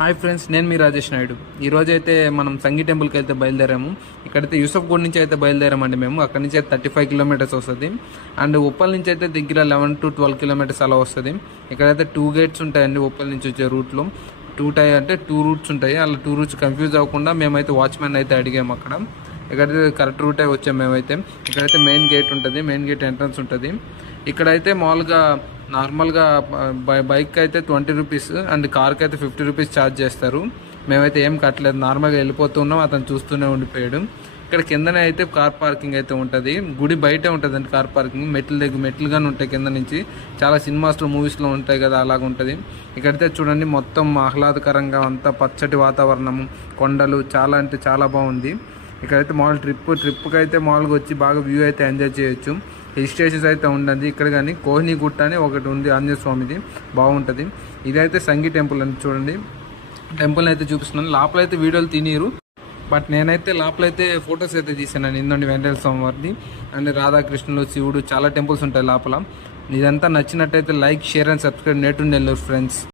Hi friends, నేను మీ రాజేష్ నాయుడు. ఈరోజు అయితే మనం సంగీ టెంపుల్కి అయితే బయలుదేరాము. ఇక్కడైతే యూసఫ్గూడ్ నుంచి అయితే బయలుదేరామండి మేము. అక్కడి నుంచి అయితే 35 కిలోమీటర్స్ వస్తుంది. అండ్ ఉప్పల్ నుంచి అయితే దగ్గర 11 to 12 కిలోమీటర్స్ అలా వస్తుంది. ఇక్కడైతే 2 గేట్స్ ఉంటాయండి ఉప్పల్ నుంచి వచ్చే రూట్లో. 2 రూట్స్ ఉంటాయి. అలా 2 రూట్స్ కన్ఫ్యూజ్ అవ్వకుండా మేమైతే వాచ్మెన్ అయితే అడిగాము అక్కడ. ఇక్కడైతే కరెక్ట్ రూటే వచ్చాము మేమైతే. ఇక్కడైతే మెయిన్ గేట్ ఉంటుంది, మెయిన్ గేట్ ఎంట్రన్స్ ఉంటుంది. ఇక్కడైతే మామూలుగా నార్మల్గా బైక్ అయితే 20 రూపీస్ అండ్ కార్కి అయితే 50 రూపీస్ ఛార్జ్ చేస్తారు. మేమైతే ఏం కట్టలేదు, నార్మల్గా వెళ్ళిపోతున్నాం. అతను చూస్తూనే ఉండిపోయాడు. ఇక్కడ కిందనే అయితే కార్ పార్కింగ్ అయితే ఉంటుంది. గుడి బయటే ఉంటుందండి కార్ పార్కింగ్. మెట్లుగానే ఉంటాయి కింద నుంచి. చాలా సినిమాస్లో మూవీస్లో ఉంటాయి కదా, అలాగ ఉంటుంది. ఇక్కడైతే చూడండి మొత్తం ఆహ్లాదకరంగా అంతా పచ్చటి వాతావరణము, కొండలు, చాలా అంటే చాలా బాగుంది. ఇక్కడైతే మామూలు ట్రిప్కి అయితే మామూలుగా వచ్చి బాగా వ్యూ అయితే ఎంజాయ్ చేయొచ్చు. హిల్ స్టేషన్స్ అయితే ఉండదు ఇక్కడ. కానీ కోహినీ గుట్ట అని ఒకటి ఉంది ఆంజనేయ స్వామిది, బాగుంటుంది. ఇదైతే సంగీ టెంపుల్ అని చూడండి. టెంపుల్ అయితే చూపిస్తున్నాను. లోపలైతే వీడియోలు తినీరు, బట్ నేనైతే లోపలైతే ఫొటోస్ అయితే తీసాను. ఇందండి వెంకటేశ్వర స్వామి వారిది అండ్ రాధాకృష్ణులు, శివుడు, చాలా టెంపుల్స్ ఉంటాయి లోపల. ఇదంతా నచ్చినట్టయితే like, share and subscribe. Nellore friends.